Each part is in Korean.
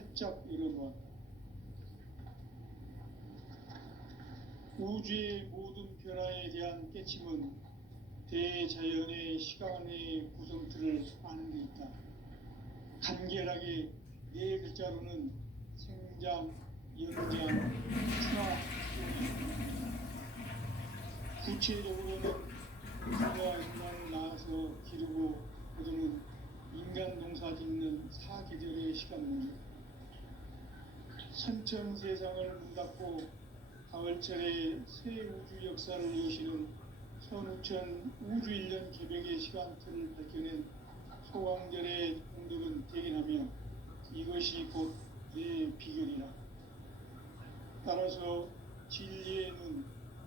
살짝 열어봐. 우주의 모든 변화에 대한 깨침은 대자연의 시간의 구성틀을 아는 데 있다. 간결하게 네 글자로는 생장, 연장, 충화, 구체적으로는 우주가 인간을 낳아서 기르고 거두는 인간 농사 짓는 사계절의 시간 문제, 선천 세상을 문닫고 가을철에 새 우주 역사를 여시는 선우천 우주 1년 개벽의 시간틀을 밝혀낸 소강절의 공덕은 대견하며 이것이 곧 내 비결이라. 따라서 진리의 눈,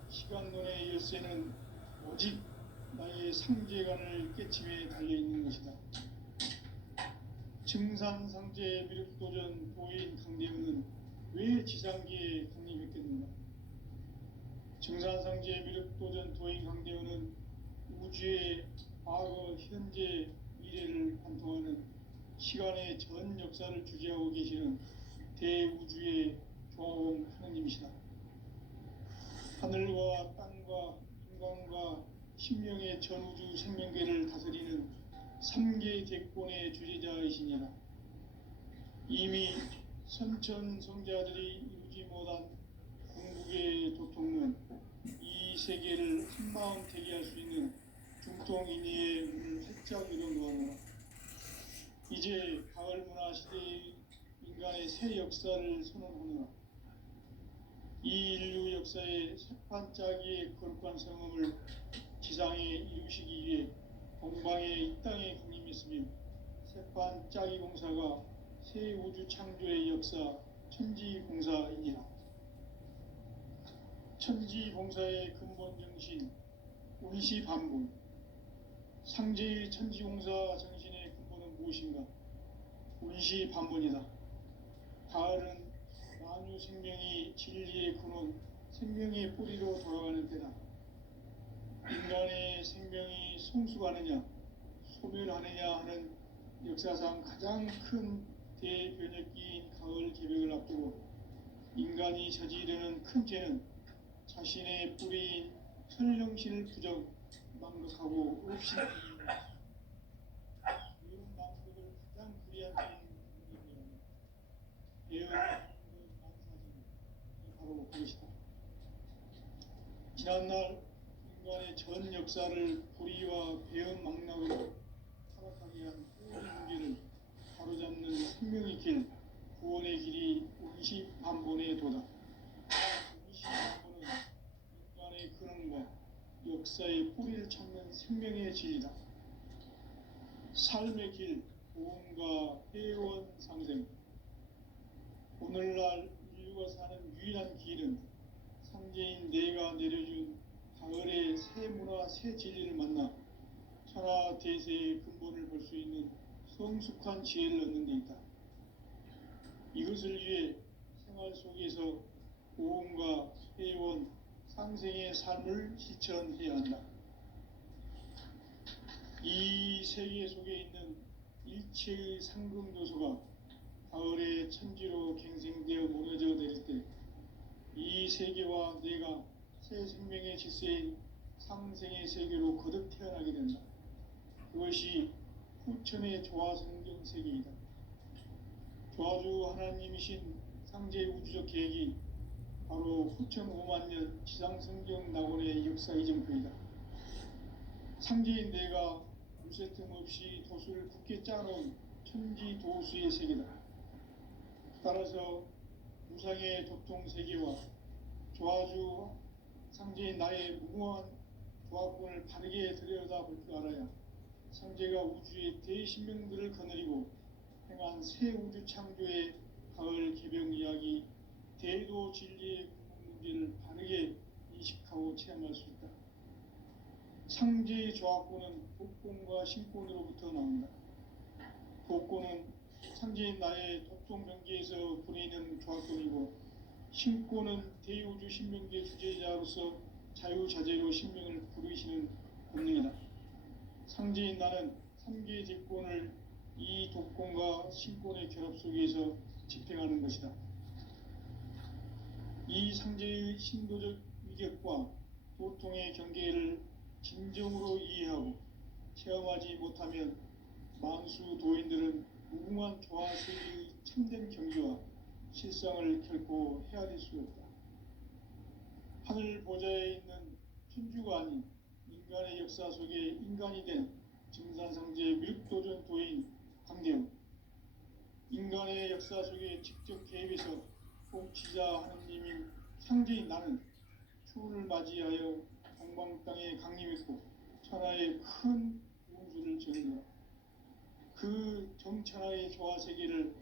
시간론의 열쇠는 오직 나의 상제관을 깨침에 달려있는 것이다. 증산상제 미륵도전 도인 강대우는 왜 지상기에 강림했겠는가? 증산상제 미륵도전 도인 강대우는 우주의 과거, 현재, 미래를 관통하는 시간의 전 역사를 주재하고 계시는 대우주의 조화원 하느님이시다. 하늘과 땅과 인간과 신명의 전우주 생명계를 다스리는 3개 대권의 주제자이시니라. 이미 선천성자들이 이루지 못한 궁극의 도통은 이 세계를 한마음 되게 할 수 있는 중통인의의 문을 활짝 열어놓아노라. 이제 가을 문화 시대의 인간의 새 역사를 선언하노라. 이 인류 역사의 새판짜기의 거룩한 성음을 지상에 이루시기 위해 동방의 이 땅에 강림했으며 새판짜기 공사가 새 우주 창조의 역사 천지공사이니라. 천지공사의 근본 정신 운시반분, 상제의 천지공사 정신의 근본은 무엇인가? 운시반분이다. 가을은 만유 생명이 진리의 근원, 생명의 뿌리로 돌아가는 때다. 인간의 생명이 성숙하느냐, 소멸하느냐 하는 역사상 가장 큰 대변혁기인 가을 개벽을 앞두고 인간이 저지르는 큰 죄는 자신의 뿌리인 천령신을 망각하고 없이 이런 망각을 가장 불이한 배은 만사진 바로 그것이다. 지난날 인간의 전 역사를 불의와 배은 망락으로 타락하게 한 모든 문제를 바로잡는 생명의 길, 구원의 길이 운시반본의 도다. 운시반본은 인간의 근원과 역사의 뿌리를 찾는 생명의 진리다. 삶의 길, 구원과 회원 상생. 오늘날 인류가 사는 유일한 길은 상제인 내가 내려준 가을의 새 문화, 새 진리를 만나 천하 대세의 근본을 볼 수 있는 성숙한 지혜를 얻는 데 있다. 이것을 위해 생활 속에서 고음과 회원, 상생의 삶을 실천해야 한다. 이 세계 속에 있는 일체의 상금요소가 가을의 천지로 갱생되어 무너져 내릴 때 이 세계와 내가 새 생명의 질서인 상생의 세계로 거듭 태어나게 된다. 그것이 후천의 조화성경 세계이다. 조화주 하나님이신 상제 우주적 계획이 바로 후천 5만 년 지상성경 낙원의 역사 이정표이다. 상제인 내가 무쇠 틈 없이 도수를 굳게 짜놓은 천지 도수의 세계다. 따라서 무상의 도통 세계와 조화주 상제인 나의 무궁한 조합권을 바르게 들여다볼 줄 알아야 상제가 우주의 대신명들을 거느리고 행한 새 우주 창조의 가을 개병 이야기, 대도 진리의 근본 문제를 바르게 인식하고 체험할 수 있다. 상제의 조합권은 독권과 신권으로부터 나온다. 독권은 상제인 나의 독종 경계에서 부리는 조합권이고, 신권은 대우주 신명계 주제자로서 자유자재로 신명을 부르시는 본능이다. 상제인 나는 3개의 대권을 이 독권과 신권의 결합 속에서 집행하는 것이다. 이 상제의 신도적 위격과 도통의 경계를 진정으로 이해하고 체험하지 못하면 만수 도인들은 무궁한 조화세계의 참된 경지와 실상을 결코 헤아릴 수 없다. 하늘 보좌에 있는 천주가 아닌 인간의 역사 속에 인간이 된 증산상제 미륵도전 도인 강대웅, 인간의 역사 속에 직접 개입해서 통치자 하느님인 상제인 나는 추후를 맞이하여 동방 땅에 강림했고 천하의 큰 운수를 전했노라. 그 정천하의 조화세계를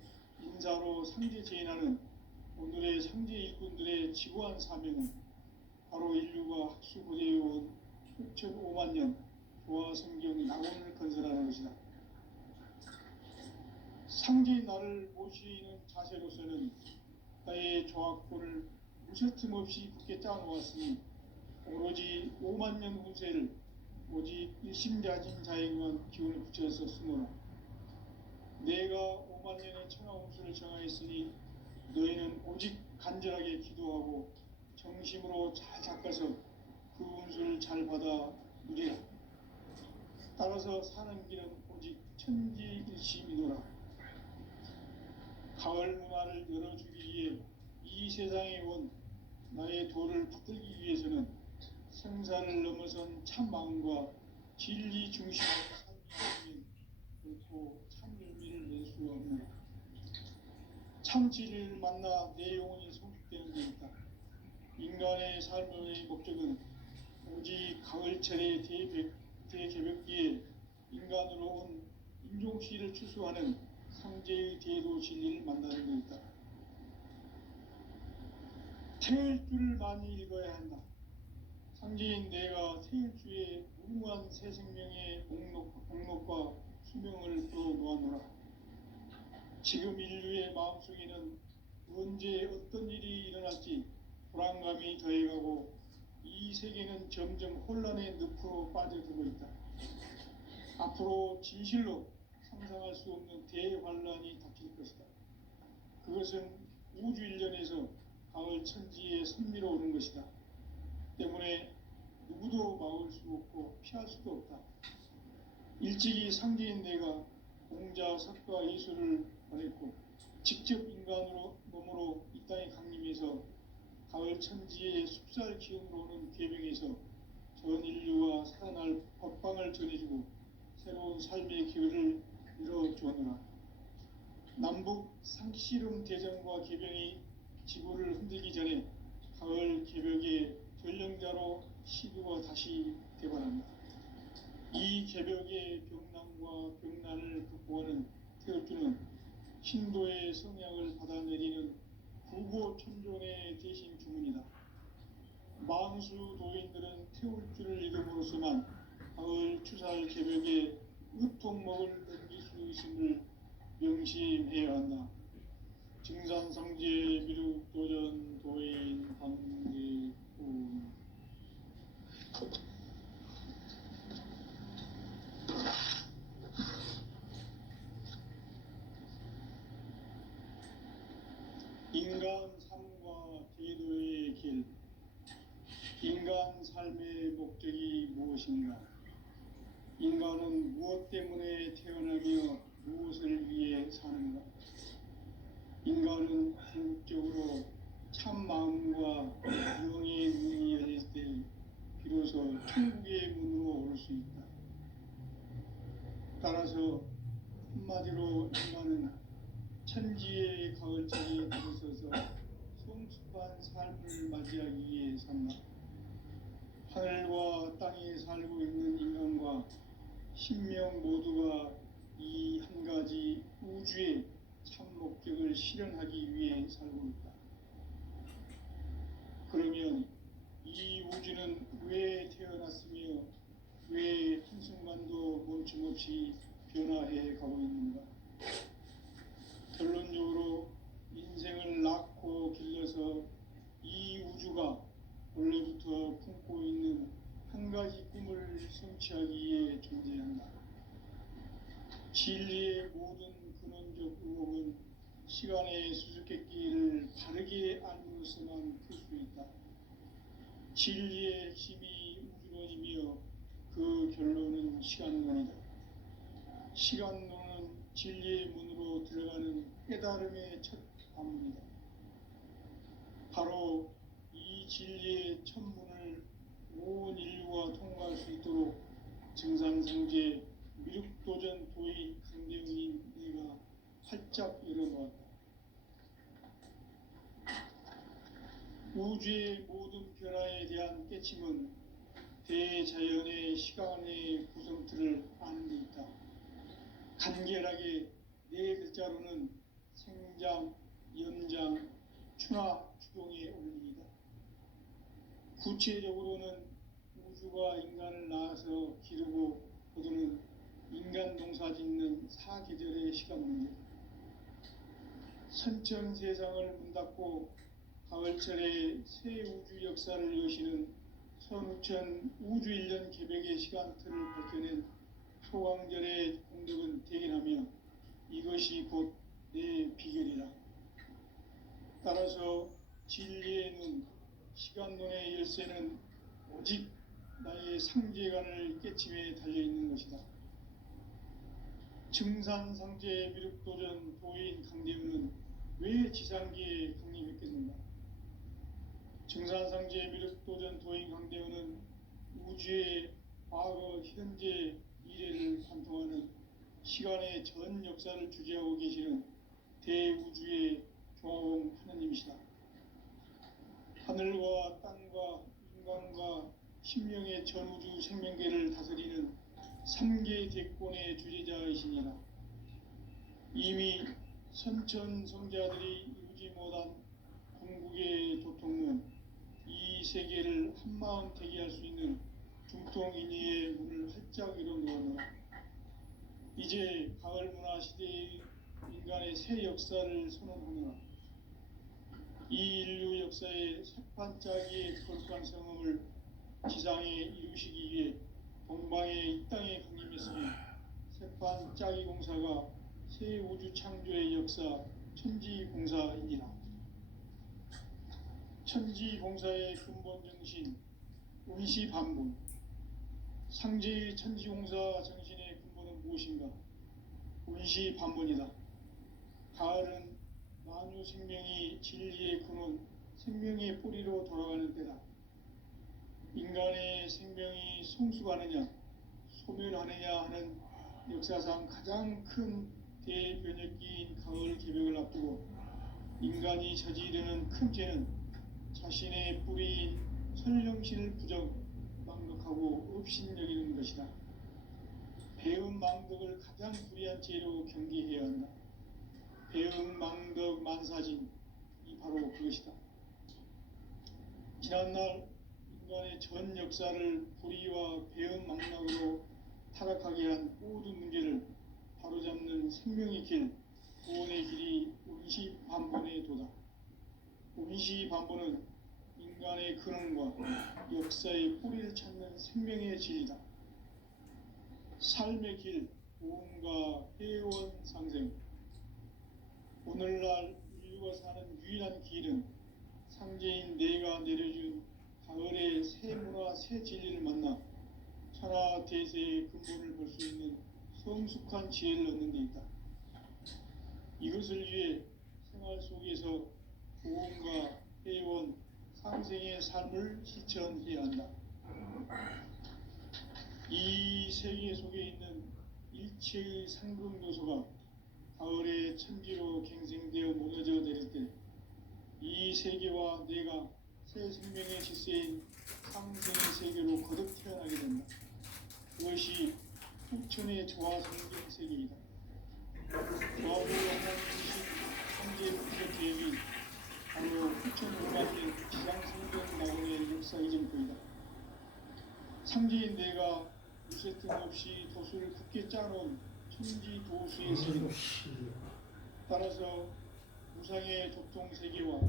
인사로 상제 제인하는 오늘의 상제 일꾼들의 지고한 사명은 바로 인류가 학수고대해온 6,500만 년 조화성경 낙원을 건설하는 것이다. 상제인 나를 모시는 자세로서는 나의 조화권을 무쇠틈 없이 굳게 짜놓았으니 오로지 5만 년 운세를 오직 일심자진 자에게만 기운을 붙여서 쓰노라. 내가 5만 년의 천하 운수를 정하였으니 너희는 오직 간절하게 기도하고 정심으로 잘 닦아서 그 운수를 잘 받아 누리라. 따라서 사는 길은 오직 천지일심이노라. 가을 문화를 열어주기 위해 이 세상에 온 나의 도를 붙들기 위해서는 생사를 넘어선 참 마음과 진리 중심의 삶이 아니면 결코 참 열매를 낼 수 없노라. 참 진리를 만나 내 영혼이 성숙되는 데 있다. 인간의 삶의 목적은 오직 가을철의 대개벽기에 인간으로 온 인종시를 추수하는 상제의 대도 진리를 만나는 것이다. 태일주를 많이 읽어야 한다. 상제인 내가 태일주의 무궁한 새 생명의 목록과 수명을 풀어놓았노라. 지금 인류의 마음속에는 언제 어떤 일이 일어날지 불안감이 더해가고 이 세계는 점점 혼란의 늪으로 빠져들고 있다. 앞으로 진실로 상상할 수 없는 대환란이 닥칠 것이다. 그것은 우주 일련에서 가을 천지에 선미로 오는 것이다. 때문에 누구도 막을 수 없고 피할 수도 없다. 일찍이 상제인 내가 공자, 석가, 예수를 보냈고 직접 인간으로 몸으로 이 땅에 강림해서 가을 천지의 숲살 기운으로 오는 계명에서 전 인류와 살아날 법방을 전해주고 새로운 삶의 기회를 이뤄주었노라. 남북 상씨름 대전과 개병이 지구를 흔들기 전에 가을 개벽의 전령자로 시구가 다시 되관한다. 이 개벽의 병난과 병난을 극복하는 태울주는 신도의 성향을 받아내리는 구고천존의 대신 주문이다. 만수 도인들은 태울주를 읽음으로써만 가을 추살 개벽에 으통먹을 넘길 수 있음을 명심해야 한다. 증산상제 미륵도전 도인 강제훈. 인간 삶과 제도의 길. 인간 삶의 목적이 무엇인가? 인간은 무엇 때문에 태어나며 무엇을 위해 사는가? 인간은 궁극적으로 참 마음과 영의 문이 열릴 때 비로소 천국의 문으로 오를 수 있다. 따라서 한마디로 인간은 천지의 가을철에 들어서서 성숙한 삶을 맞이하기 위해 산다. 하늘과 땅에 살고 있는 인간과 신명 모두가 이 한 가지 우주의 참 목적을 실현하기 위해 살고 있다. 그러면 이 우주는 왜 태어났으며 왜 한순간도 멈춤없이 변화해 가고 있는가? 결론적으로 인생을 낳고 길러서 이 우주가 원래부터 품고 있는 한 가지 꿈을 성취하기 위해 존재한다. 진리의 모든 근원적 의혹은 시간의 수수께끼를 바르게 알므로서만 풀 수 있다. 진리의 핵심이 우주론이며 그 결론은 시간론이다. 시간론은 진리의 문으로 들어가는 깨달음의 첫 관문이다. 바로 이 진리의 첫 문을 온 인류가 통과할 수 있도록 증산성제 미륵도전 도의 강대웅인 네가 활짝 열어놓았다. 우주의 모든 변화에 대한 깨침은 대자연의 시간의 구성틀을 아는 데 있다. 간결하게 네 글자로는 생장, 연장, 추나 추동의 원리이다. 구체적으로는 우주가 인간을 낳아서 기르고 거두는 인간 농사 짓는 사계절의 시간 문제. 선천 세상을 문 닫고 가을철에 새 우주 역사를 여시는 선우천 우주 1년 개백의 시간틀을 밝혀낸 소강절의 공덕은 대견하며 이것이 곧 내 비결이라. 따라서 진리의 눈, 시간론의 열쇠는 오직 나의 상제관을 깨침에 달려있는 것이다. 증산상제 미륵도전 도인 강대우는 왜 지상기에 강림했겠는가? 증산상제 미륵도전 도인 강대우는 우주의 과거, 현재, 미래를 관통하는 시간의 전 역사를 주재하고 계시는 대우주의 조화원 하느님이시다. 하늘과 땅과 인간과 신명의 전우주 생명계를 다스리는 3계 대권의 주재자이시니라. 이미 선천성자들이 이루지 못한 궁극의 도통문, 이 세계를 한마음 대기할 수 있는 중통인의의 문을 활짝 열어놓았노라. 이제 가을 문화 시대의 인간의 새 역사를 선언하노라. 이 인류 역사의 새판짜기의 거룩한 성음을 지상에 이루시기 위해 동방의 이 땅에 강림했으며 새판짜기 공사가 새 우주 창조의 역사 천지공사이니라. 천지공사의 근본 정신 운시반분. 상제의 천지공사 정신의 근본은 무엇인가? 운시반분이다. 가을은 만유 생명이 진리의 근원, 생명의 뿌리로 돌아가는 때다. 인간의 생명이 성숙하느냐, 소멸하느냐 하는 역사상 가장 큰 대변혁기인 가을 개벽을 앞두고 인간이 저지르는 큰 죄는 자신의 뿌리인 설령신을 부정, 망덕하고 업신여기는 것이다. 배음 망덕을 가장 불의한 죄로 경계해야 한다. 배음 망덕 만사진, 이 바로 그것이다. 지난날 인간의 전 역사를 불의와 배음 망락으로 타락하게 한 모든 문제를 바로잡는 생명의 길, 구원의 길이 운시반본의 도다. 운시반본은 인간의 근원과 역사의 뿌리를 찾는 생명의 진리다. 삶의 길, 구원과 회원 상생. 오늘날 인류가 사는 유일한 길은 상제인 내가 내려준 가을의 새 문화, 새 진리를 만나 천하 대세의 근본을 볼 수 있는 성숙한 지혜를 얻는 데 있다. 이것을 위해 생활 속에서 구원과 회원, 상생의 삶을 실천해야 한다. 이 세계 속에 있는 일체의 상급 요소가 가을의 천지로 갱생되어 무너져 내릴 때 이 세계와 내가 새 생명의 질서인 상생의 세계로 거듭 태어나게 된다. 그것이 후천의 조화성경 세계이다. 조화로 하나님이신 상제 부적 계획이 바로 후천 오가된 지상성경 나원의 역사의 전포이다. 상제인 내가 무쇠 틈 없이 도수를 굳게 짜놓은 천지 도수의 세계다. 따라서 무상의 도통 세계와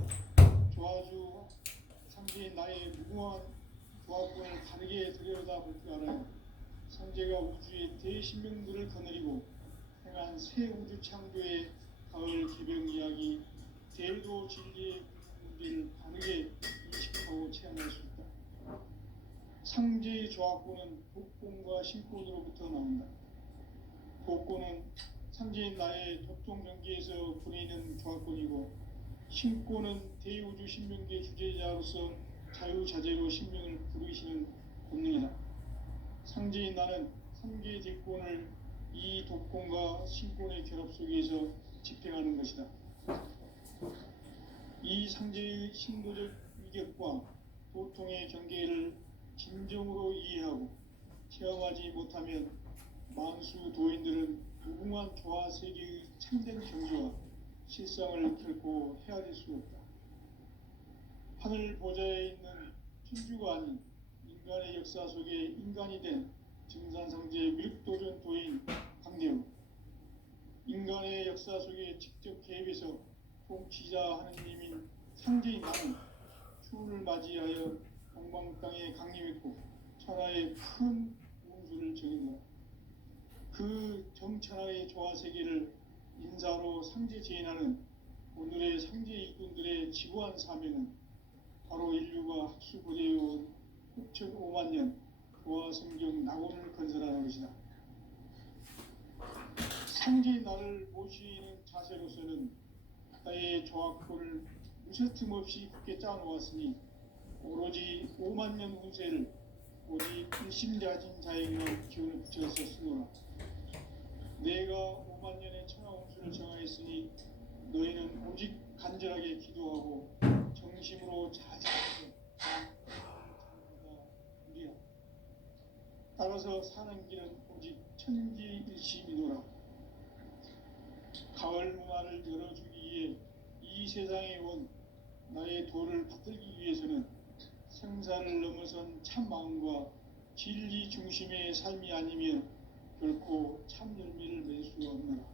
조화주 상제인 나의 무궁한 조화권을 다르게 들여다볼 줄 알아요. 상제가 우주의 대신명들을 거느리고 행한 새 우주 창조의 가을 개병 이야기, 대도 진리의 근본을 바르게 인식하고 체험할 수 있다. 상제의 조합고는 복권과 신권으로부터 나온다. 복권은 상제인 나의 도통 경계에서 보내는 조합권이고, 신권은 대우주 신명계 주제자로서 자유자재로 신명을 부르시는 본능이다. 상제인 나는 3개의 대권을 이 독권과 신권의 결합 속에서 집행하는 것이다. 이 상제의 신도적 위격과 도통의 경계를 진정으로 이해하고 체험하지 못하면 만수 도인들은 무궁한 조화 세계의 참된 경지와 실상을 결코 헤아릴 수 없다. 하늘 보좌에 있는 천주가 아닌 인간의 역사 속에 인간이 된 증산상제 밀도전 도인 강대우, 인간의 역사 속에 직접 개입해서 통치자 하느님인 상제인 나는 추운을 맞이하여 동방 땅에 강림했고 천하의 큰 운수를 정했노라. 그 정천하의 조화 세계를 인사로 상제 제인하는 오늘의 상제 일꾼들의 지구한 사명은 바로 인류가 학수고대해온 6,500만 년 조화 성경 낙원을 건설하는 것이다. 상제의 나를 모시는 자세로서는 나의 조합권을 무쇠틈없이 굳게 짜놓았으니 오로지 5만 년 운세를 오직 일심자진 자에게만 기운을 붙여서 쓰노라. 내가 5만 년의 천하 운수를 정하였으니 너희는 오직 간절하게 기도하고 정심으로 잘 살아서 우리라. 따라서 사는 길은 오직 천지일심이노라. 가을 문화를 열어주기 위해 이 세상에 온 나의 도를 받들기 위해서는 생사를 넘어선 참 마음과 진리 중심의 삶이 아니면 결코 참 열매를 맺을 수 없노라.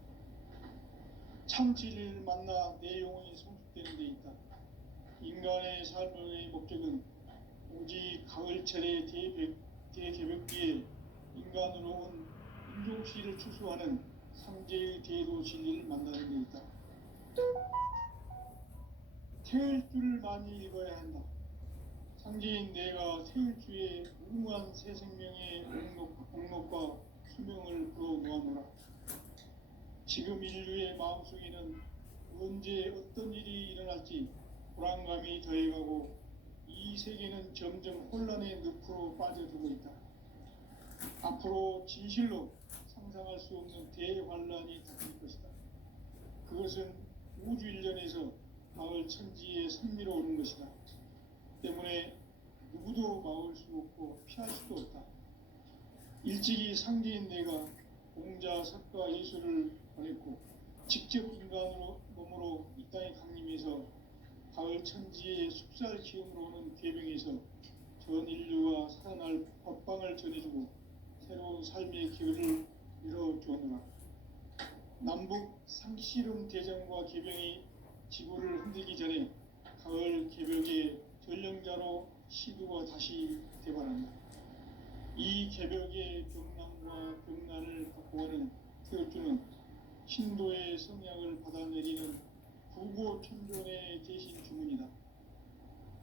참 진리를 만나 내 영혼이 성숙되는 데 있다. 인간의 삶의 목적은 오직 가을철의 대개벽기에 인간으로 온 인종시를 추수하는 상제의 대도 진리를 만나는 데 있다. 태일주를 많이 읽어야 한다. 상제인 내가 태일주의 무궁한 새 생명의 공록과 수명을 불어모아노라. 지금 인류의 마음속에는 언제 어떤 일이 일어날지 불안감이 더해가고 이 세계는 점점 혼란의 늪으로 빠져들고 있다. 앞으로 진실로 상상할 수 없는 대환란이 닥칠 것이다. 그것은 우주 일련에서 가을 천지에 선미로운 것이다. 때문에 누구도 막을 수 없고 피할 수도 없다. 일찍이 상제인 내가 공자, 석가, 예수를 보냈고 직접 인간으로 몸으로 이 땅에 강림해서 가을 천지의 숲살 기운으로 오는 계병에서 전 인류가 살아날 법방을 전해주고 새로운 삶의 기회를 열어주었노라. 남북 상씨름 대전과 계병이 지구를 흔들기 전에 가을 개벽의 전령자로 시두가 다시 대발한다. 이 개벽의 경남과 경난을 바꾸어가는 태울주는 신도의 성약을 받아내리는 부고천존의 대신 주문이다.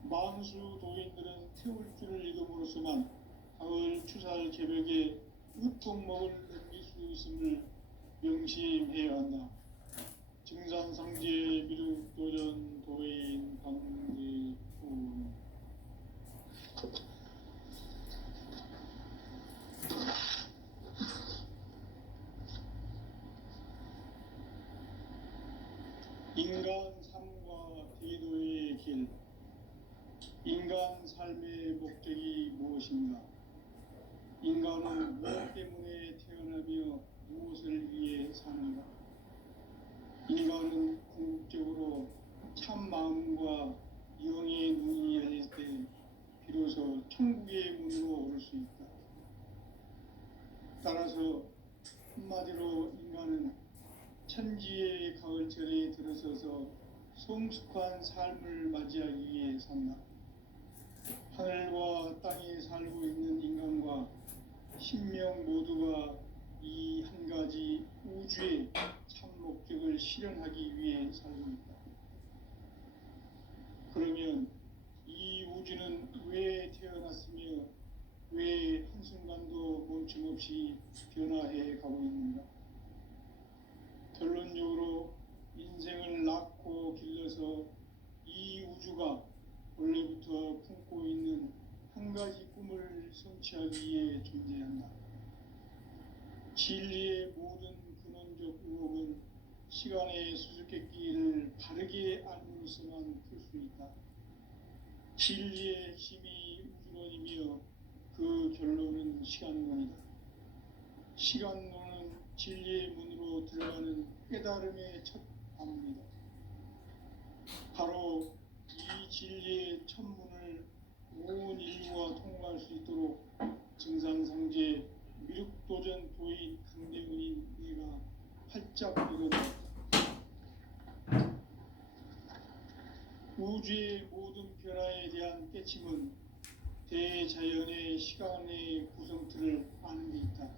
만수 도인들은 태울주를 읽음으로써만 가을 추살 개벽에 으통먹을 넘길 수 있음을 명심해야 한다. 증산상제 미륵도전 도인 강제훈. 인간 삶과 대도의 길. 인간 삶의 목적이 무엇인가? 인간은 무엇 때문에 태어나며 무엇을 위해 사는가? 인간은 궁극적으로 참 마음과 영의 눈이 열릴 때 비로소 천국의 문으로 오를 수 있다. 따라서 한마디로 인간은 천지의 가을철에 들어서서 성숙한 삶을 맞이하기 위해 산다. 하늘과 땅에 살고 있는 인간과 신명 모두가 이 한 가지 우주의 참 목적을 실현하기 위해 살고 있다. 그러면 이 우주는 왜 태어났으며 왜 한순간도 멈춤없이 변화해 가고 있는가? 결론적으로 인생을 낳고 길러서 이 우주가 원래부터 품고 있는 한 가지 꿈을 성취하기 위해 존재한다. 진리의 모든 근원적 의혹은 시간의 수수께끼를 바르게 알므로서만 풀 수 있다. 진리의 핵심이 우주론이며 그 결론은 시간론이다. 시간론은 진리의 문으로 들어가는 깨달음의 첫 방문이다. 바로 이 진리의 첫 문을 온 인류가 통과할 수 있도록 증산상제 미륵도전 도인 강대훈인 내가 활짝 열어놓았다. 우주의 모든 변화에 대한 깨침은 대자연의 시간의 구성틀을 아는 데 있다.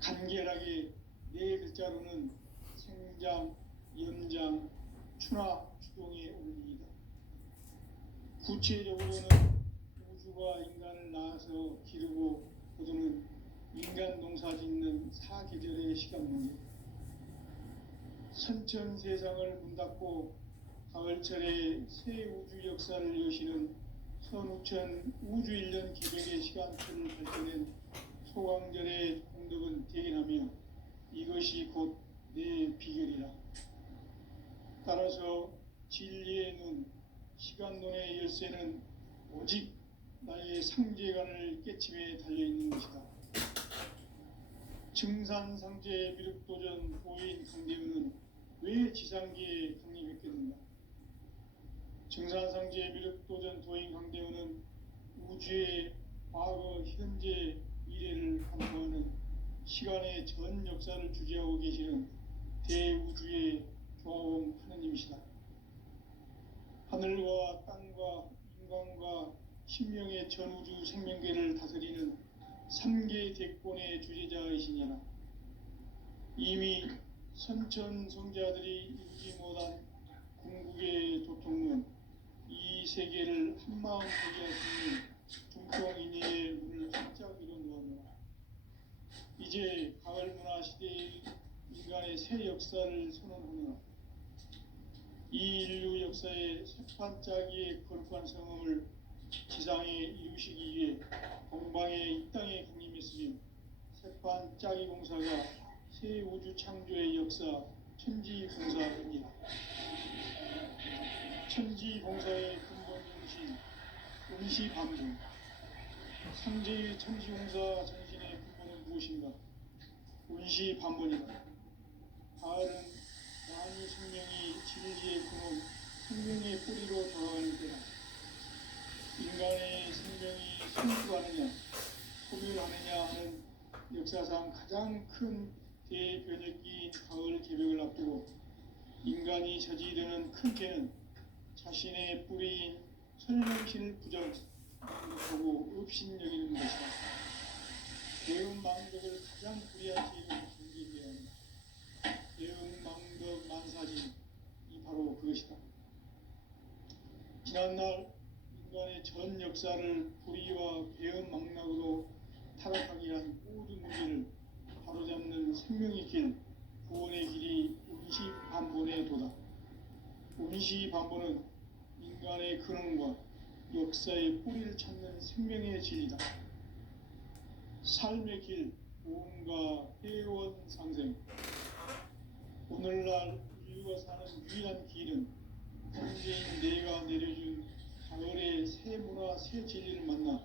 간결하게 네 글자로는 생장, 연장, 추나 추동의 원리이다. 구체적으로는 우주가 인간을 낳아서 기르고 거두는 인간 농사 짓는 사계절의 시간론이다. 선천 세상을 문닫고 가을철에 새 우주 역사를 여시는 선우천 우주 1년 개벽의 시간표를 발견한 소강절의 공덕은 대견하며 이것이 곧 내 비결이라. 따라서 진리의 눈, 시간론의 열쇠는 오직 나의 상제관을 깨침에 달려있는 것이다. 증산상제 미륵도전 보인 강대훈은 왜 지상계에 강림했겠는가? 증산상제 미륵도전 도인 강대훈은 우주의 과거, 현재, 미래를 관통하는 시간의 전 역사를 주재하고 계시는 대우주의 조화원 하느님이시다. 하늘과 땅과 인간과 신명의 전우주 생명계를 다스리는 3계 대권의 주제자이시니라. 이미 선천성자들이 이루지 못한 궁극의 도통문, 이 세계를 한마음 포기할 수 있는 중통인의의 문을 활짝 열어놓았노라. 이제 가을 문화 시대의 인간의 새 역사를 선언하노라. 이 인류 역사의 새판짜기의 거룩한 성음을 지상에 이루시기 위해 동방의 이 땅에 강림했으며 새판짜기 공사가 새 우주 창조의 역사 천지봉사입니다. 천지봉사의 근본 정신 운시반분. 상제의 천지봉사 정신의 근본은 무엇인가? 운시반분이다. 가을은 만유 생명이 진리의 근원, 생명의 뿌리로 돌아가는 때다. 인간의 생명이 성숙하느냐, 소멸하느냐 하는 역사상 가장 큰 대변혁기인 가을 개벽을 앞두고 인간이 저지르는 큰 죄는 자신의 뿌리인 설명신을 부정하고 업신여기는 것이다. 대응망덕을 가장 불의한 죄로 정죄해야 한다. 대응망덕 만사진이 바로 그것이다. 지난날 인간의 전 역사를 불의와 배은망락으로 타락하게 한 모든 문제를 바로잡는 생명의 길, 구원의 길이 운시반본의 도다. 운시반본은 인간의 근원과 역사의 뿌리를 찾는 생명의 진리다. 삶의 길, 모험과 회원 상생. 오늘날 인류가 사는 유일한 길은 현재인 내가 내려준 가을의 새 문화, 새 진리를 만나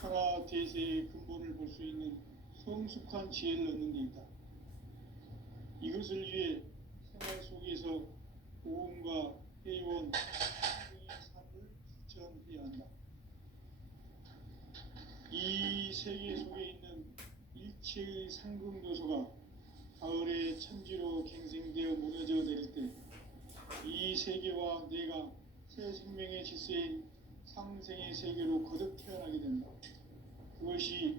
천하 대세의 근본을 볼 수 있는 성숙한 지혜를 얻는 데 있다. 이것을 위해 생활 속에서 모험과 회원, 삶을 실천해야 한다. 이 세계 속에 있는 일체의 상금 요소가 가을의 천지로 갱생되어 무너져 내릴 때 이 세계와 내가 새 생명의 질서인 상생의 세계로 거듭 태어나게 된다. 그것이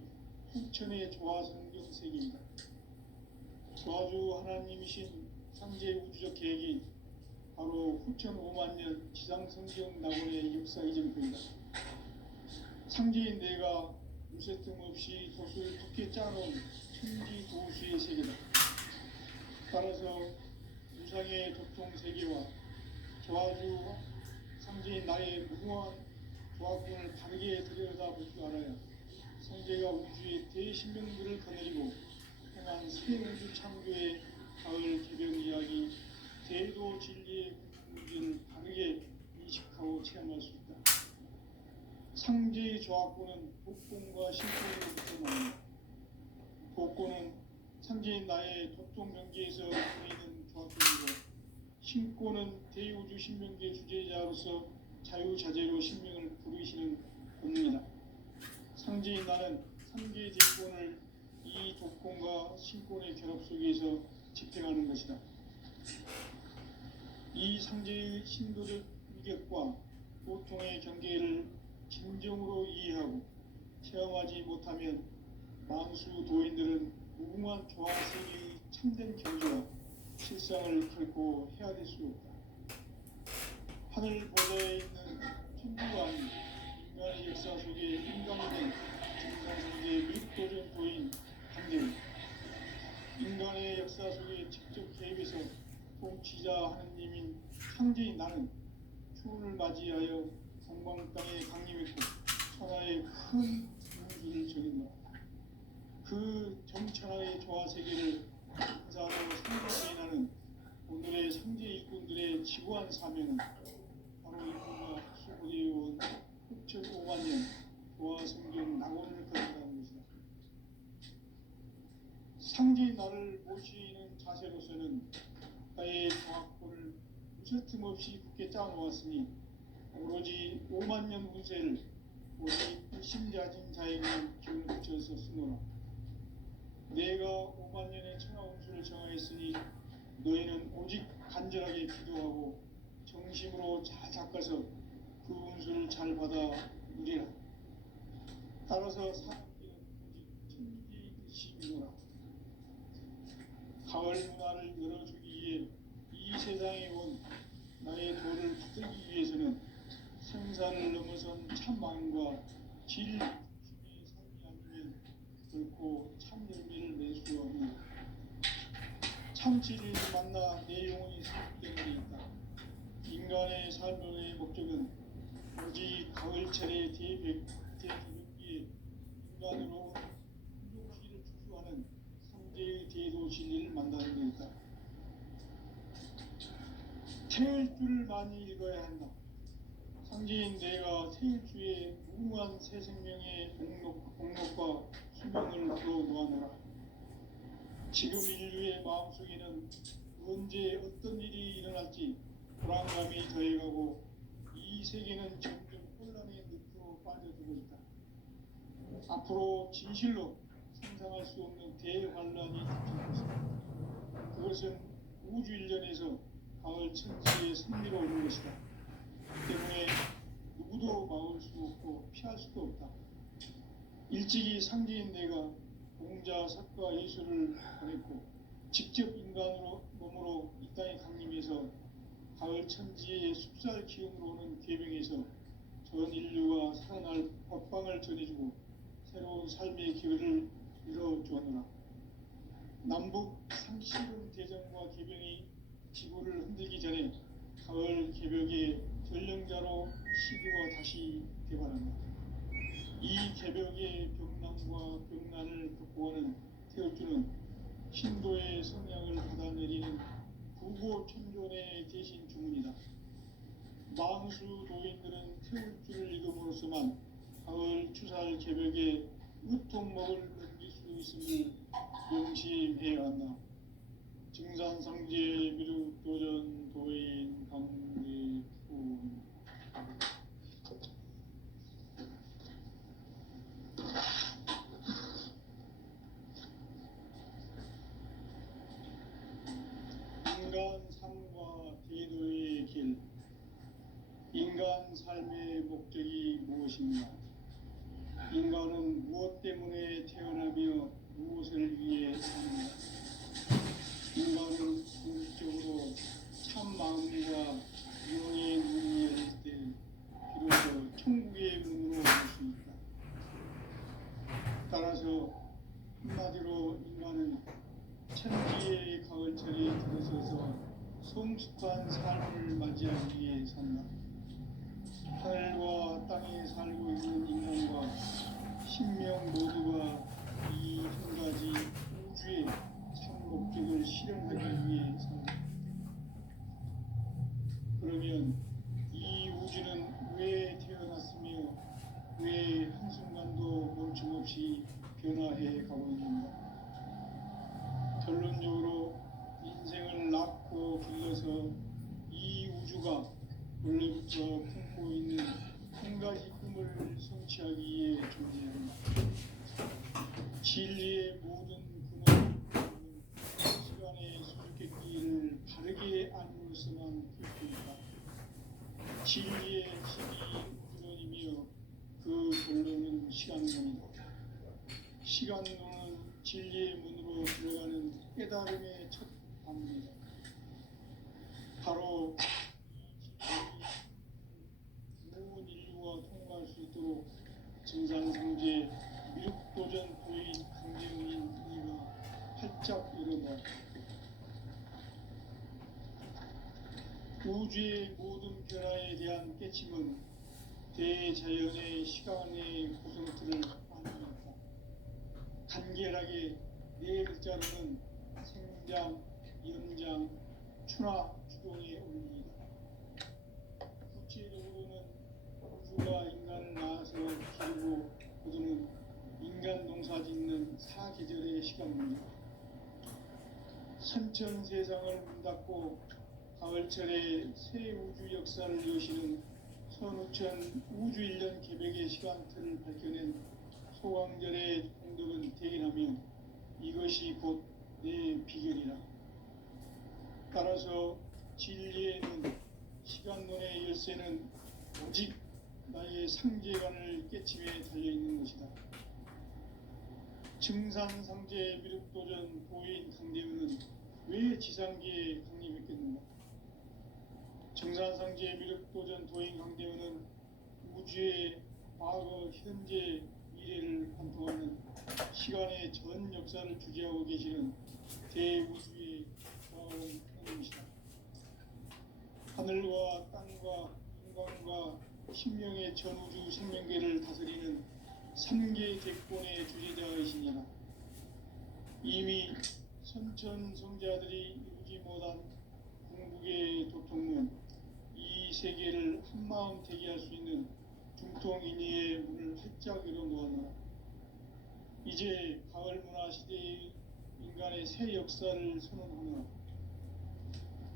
후천의 조화성경 세계입니다. 조화주 하나님이신 창제 우주적 계획이 바로 후천 5만 년 지상성경 낙원의 역사 이전표이다. 창제인 내가 무쇠 틈 없이 돛을 굳게 짜놓은 천지 도수의 세계다. 따라서 우상의 도통 세계와 조화주 창제인 나의 무궁한 조화군을 바르게 들여다볼 줄 알아야 성제가 우주의 대신명들을 거느리고 행한 새 우주 창조의 가을 개변 이야기, 대도 진리의 문제를 바르게 인식하고 체험할 수 있다. 상제의 조합구는 복권과 신권으로부터 나옵니다. 복권은 상제인 나의 도통 명계에서 보이는 조합권이고, 신권은 대우주 신명계 주제자로서 자유자재로 신명을 부르시는 권입니다. 상제인 나는 상계의 대권을 이 독권과 신권의 결합 속에서 집행하는 것이다. 이 상제의 신도적 위격과 보통의 경계를 진정으로 이해하고 체험하지 못하면 만수 도인들은 무궁한 조화세계의 참된 경지와 실상을 결코 헤아릴 수 없다. 하늘 보좌에 있는 천주가 아닌 인간의 역사 속에 인간이 된 증상성계의 밀도전 도인 한대우, 인간의 역사 속에 직접 개입해서 통치자 하느님인 상제인 나는 추운을 맞이하여 동방 땅에 강림했고 천하의 큰 우주를 정했노라. 그 정천하의 조화 세계를 인사로 상제인 나는 오늘의 상제 일꾼들의 지구한 사명은 바로 인류가 수고해온 후천 5만 년 조화 성경 낙원을 건너가는 것이다. 상제인 나를 모시는 자세로서는 나의 조합권을 무쇠틈 없이 굳게 짜놓았으니 오로지 5만 년 운세를 오직 신자진 자에게만 기운을 붙여서 쓰노라. 내가 5만 년의 천하 운수를 정하였으니 너희는 오직 간절하게 기도하고 정심으로 잘 닦아서 그 운수를 잘 받아 누리라. 따라서 사람들은 오직 천지의심이노라. 가을 문화를 열어주기 위해 이 세상에 온 나의 도를 붙들기 위해서는 생사를 넘어선 참마음과 질 중심의 삶이 아니면 결코 참 열매를 맺을 수 없는 참 진리를 만나 내 영혼이 승리되는 데 있다. 인간의 삶의 목적은 오직 가을철의 대개벽기에 인간으로 운동시를 추수하는 상제의 대도 진리를 만나는 데 있다. 태일주를 많이 읽어야 한다. 상제인 내가 태일주의 무궁한 새 생명의 공력과 수명을 불어놓아노라. 지금 인류의 마음속에는 언제 어떤 일이 일어날지 불안감이 더해가고 이 세계는 점점 혼란의 늪으로 빠져들고 있다. 앞으로 진실로 상상할 수 없는 대환란이 닥칠 것이다. 그것은 우주 일련에서 가을 천지의 승리로 오는 것이다. 때문에 누구도 막을 수 없고 피할 수도 없다. 일찍이 상제인 내가 공자, 석가, 예수를 보냈고 직접 인간으로 몸으로 이 땅에 강림해서 가을 천지의 숲살 기운으로 오는 계명에서 전 인류가 살아날 법방을 전해주고 새로운 삶의 기회를 열어주었노라. 남북 상시름 대전과 계병이 지구를 흔들기 전에 가을 개벽의 전령자로 시구가 다시 개발한다. 이 개벽의 병난과 병난을 극복하는 태울주는 신도의 성향을 받아내리는 구고천존의 대신 주문이다. 만수 도인들은 태울주를 읽음으로써만 가을 추살 개벽의 으통목을 넘길 수 있음을 명심해야 한다. 증산상제 미륵도전 도인 강대훈. 인간 삶과 대도의 길. 인간 삶의 목적이 무엇인가? 인간은 무엇 때문에 태어나며 무엇을 위해 사는가? 인간은 궁극적으로 참 마음과 영의 문이 열릴 때 비로소 천국의 문으로 갈 수 있다. 따라서 한마디로 인간은 천지의 가을철에 들어서서 성숙한 삶을 맞이하기 위해 산다. 하늘과 땅에 살고 있는 인간과 신명 모두가 이 한 가지 우주의 참 목적을 실현하기 위해 산다. 그러면 이 우주는 왜 태어났으며 왜 한순간도 멈춤없이 변화해 가고 있는가? 결론적으로 인생을 낳고 길러서 이 우주가 원래부터 품고 있는 한 가지 꿈을 성취하기 위해 존재한다. 진리의 모든 근원은 시간의 수수께끼를 바르게 안물서만 펼쳐있다. 진리의 힘이 근원이며 그 결론은 시간론이다. 시간론은 진리의 문으로 들어가는 깨달음의 첫 방문이다. 바로 온 인류가 통과할 수 있도록 증산상제 미륵도전 도인 강제훈인 이가 활짝 열어놓았다. 우주의 모든 변화에 대한 깨침은 대자연의 시간의 구성틀을 안는다. 간결하게 네 글자로는 생장, 연장, 추나 추동의 원리이다. 구체적으로는 우주가 인간을 낳아서 기르고 거두는 인간 농사짓는 사계절의 시간입니다. 선천 세상을 문 닫고 가을철에 새 우주 역사를 여시는 선우천 우주 1년 개백의 시간틀을 밝혀낸 소강절의 공덕은 대견하며 이것이 곧 내 비결이라. 따라서 진리에는 시간론의 열쇠는 오직 나의 상제관을 깨침에 달려있는 것이다. 증산상제 미륵도전 도인 강대훈은 왜 지상계에 강림했겠는가? 증산상제 미륵도전 도인 강대훈은 우주의 과거, 현재, 미래를 관통하는 시간의 전 역사를 주재하고 계시는 대우주의 과거의 하나님이시다. 하늘과 땅과 인간과 신명의 전우주 생명계를 다스리는 3계 대권의 주제자이시니라. 이미 선천성자들이 이루지 못한 궁극의 도통문, 이 세계를 한마음 되게 할 수 있는 중통인의의 문을 활짝 열어놓았노라. 이제 가을 문화 시대의 인간의 새 역사를 선언하노라.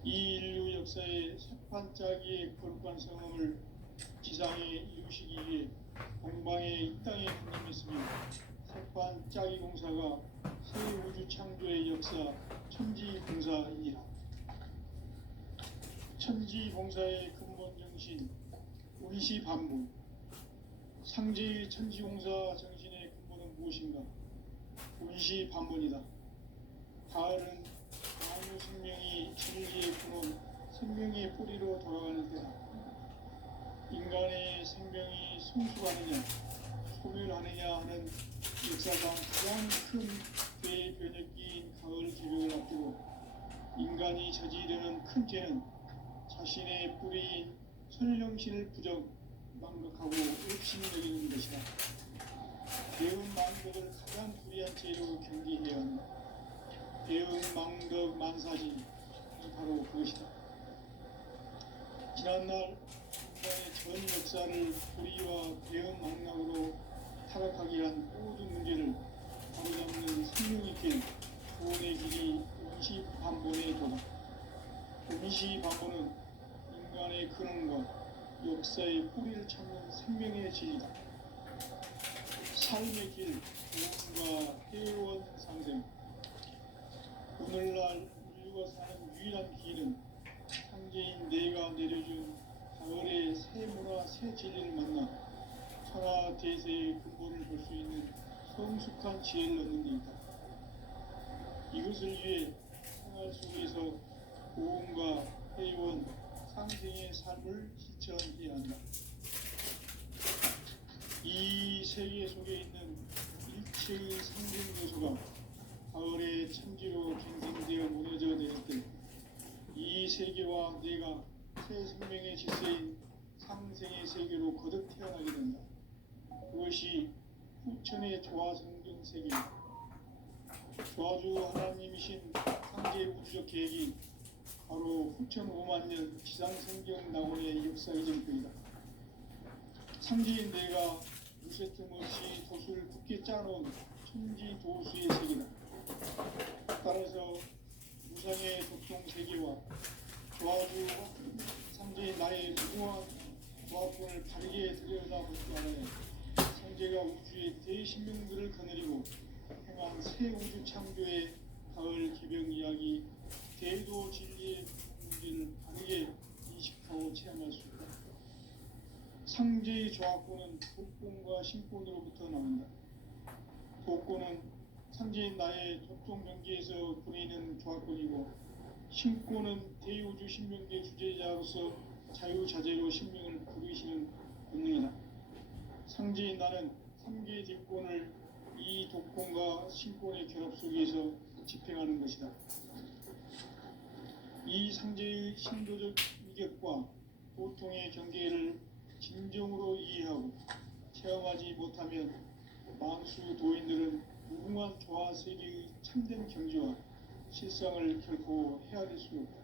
이 인류 역사의 새판짜기의 거룩한 성험을 지상에 이루시기 위해 공방에 이 땅에 강림했으며 새판짜기 공사가 새 우주 창조의 역사 천지봉사이니라. 천지봉사의 근본 정신 운시반문. 상제의 천지공사 정신의 근본은 무엇인가? 운시반문이다. 가을은 만유 생명이 진리의 근원, 생명의 뿌리로 돌아가는 때다. 인간의 생명이 성숙하느냐, 소멸하느냐 하는 역사상 가장 큰 대변혁기인 가을 개벽을 앞두고 인간이 저지르는 큰 죄는 자신의 뿌리인 설령신을 망각하고 없이 여기는 것이다. 대응망덕을 가장 불의한 죄로 경계해야 한다. 대응망덕 만사진이 바로 그것이다. 지난날 인간의 전 역사를 불의와 대응망락으로 타락하게 한 모든 문제를 바로잡는 생명있게 구원의 길이 운시반본의 도다. 운시반본은 인간의 근원과 역사의 뿌리를 찾는 생명의 진리다. 삶의 길, 구원과 회원 상생. 오늘날 인류가 사는 유일한 길은 상제인 내가 내려준 가을의 새 문화, 새 진리를 만나 천하 천하 대세의 근본을 볼 수 있는 성숙한 지혜를 얻는 데 있다. 이것을 위해 생활 속에서 고운과 회의원 상생의 삶을 실천해야 한다. 이 세계 속에 있는 일체의 상징 요소가 가을의 천지로 갱생되어 무너져 내릴 때 이 세계와 내가 새 생명의 질서인 상생의 세계로 거듭 태어나게 된다. 그것이 후천의 조화성경 세계이다. 조화주 하나님이신 상계 우주적 계획이 바로 후천 5만 년 지상성경 낙원의 역사 이전표이다. 상제인 내가 무쇠 틈 없이 도수를 굳게 짜놓은 천지 도수의 세계다. 따라서 무상의 독종 세계와 조화주 상제인 나의 무궁한 조합권을 바르게 들여다볼 줄 알아야 상제가 우주의 대신명들을 거느리고 행한 새 우주 창조의 가을 개병 이야기 대도 진리의 문제를 바르게 인식하고 체험할 수 있다. 상제의 조합권은 독권과 신권으로부터 나온다. 독권은 상제인 나의 독종 경계에서 보내는 조합권이고, 신권은 대우주 신명계 주제자로서 자유자재로 신명을 부르시는 본능이다. 상제인 나는 3개의 뒷권을 이 독권과 신권의 결합 속에서 집행하는 것이다. 이 상제의 신도적 위격과 보통의 경계를 진정으로 이해하고 체험하지 못하면 만수 도인들은 무궁한 조화 세계의 참된 경지와 실상을 결코 헤아릴 수 없다.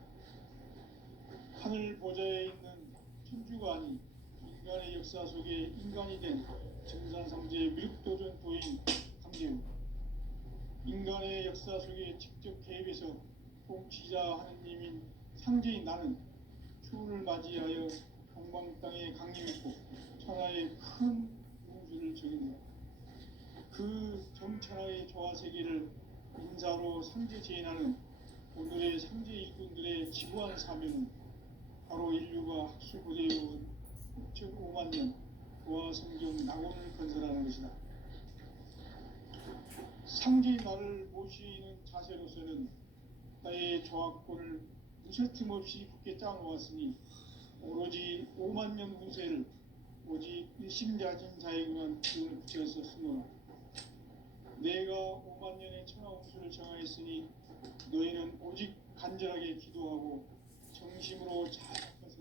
하늘 보좌에 있는 천주가 아닌 인간의 역사 속에 인간이 된 증산상제의 미륵도전 도인 강재우, 인간의 역사 속에 직접 개입해서 통치자 하느님인 상제인 나는 추운을 맞이하여 동방 땅에 강림했고 천하의 큰 우주를 적인다. 그 정천하의 조화세계를 인사로 상제 제인하는 오늘의 상제 일꾼들의 지구한 사명은 바로 인류가 학술고대해온 5만 년 조화성경 낙원을 건설하는 것이다. 상제의 나를 모시는 자세로서는 나의 조합권을 무쇠틈 없이 굳게 짜놓았으니 오로지 5만 년 후세를 오직 일심자진 자에게만 기운을 붙여서 쓰노라. 내가 5만 년의 천하홍수를 정하였으니 너희는 오직 간절하게 기도하고 정심으로 잘 커서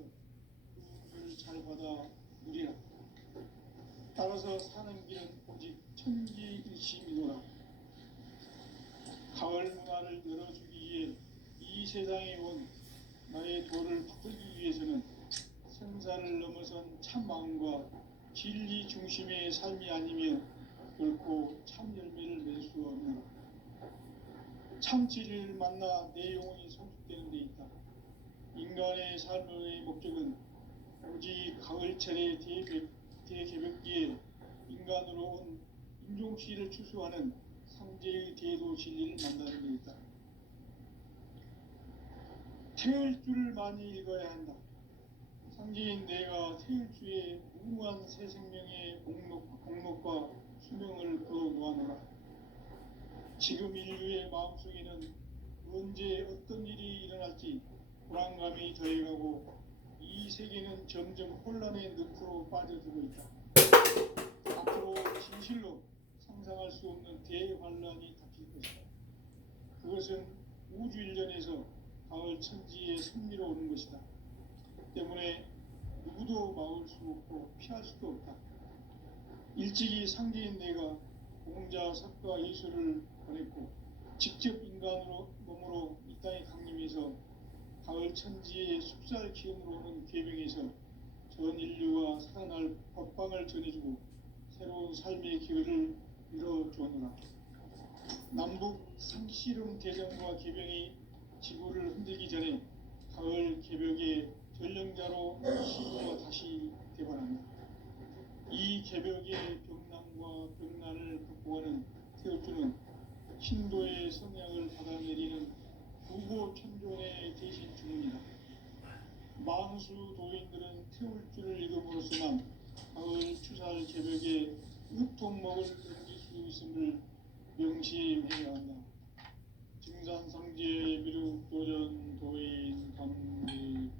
그 운수를 잘 받아 누리라. 따라서 사는 길은 오직 천지일심이노라. 가을 문화를 열어주기 위해 이 세상에 온 나의 도를 붙들기 위해서는 생사를 넘어선 참 마음과 진리 중심의 삶이 아니면 결코 참 열매를 낼 수 없노라. 참 진리를 만나 내 영혼이 성숙되는 데 있다. 인간의 삶의 목적은 오직 가을철의 대개벽기에 인간으로 온 인종시를 추수하는 상제의 대도 진리를 만나는 데 있다. 태을 줄을 많이 읽어야 한다. 상제인 내가 태을 주에 무궁한 새 생명의 공록과 수명을 걸어놓아노라. 지금 인류의 마음속에는 언제 어떤 일이 일어날지 불안감이 더해가고 이 세계는 점점 혼란의 늪으로 빠져들고 있다. 앞으로 진실로 상상할 수 없는 대환란이 닥칠 것이다. 그것은 우주 일련에서 가을 천지의 섭리로 오는 것이다. 때문에 누구도 막을 수 없고 피할 수도 없다. 일찍이 상제인 내가 공자, 석가, 예수를 보냈고 직접 인간으로 몸으로 이 땅에 강림해서 가을 천지의 숲살 기운으로 오는 계명에서 전 인류가 살아날 법방을 전해주고 새로운 삶의 기회를 열어주었노라. 남북 상씨름 대전과 계병이 지구를 흔들기 전에 가을 개벽의 전령자로 시구가 다시 되관한다. 이 개벽의 병난과 병난을 극복하는 태울주는 신도의 성향을 받아내리는 부고 천존의 대신 주문이다. 만수 도인들은 태울주를 읽음으로써만 가을 추사를 인간의 개벽에 으품목을 넘길 수 있음을 명시해야 한다. 증산상지의 미륵 도전 도인 감리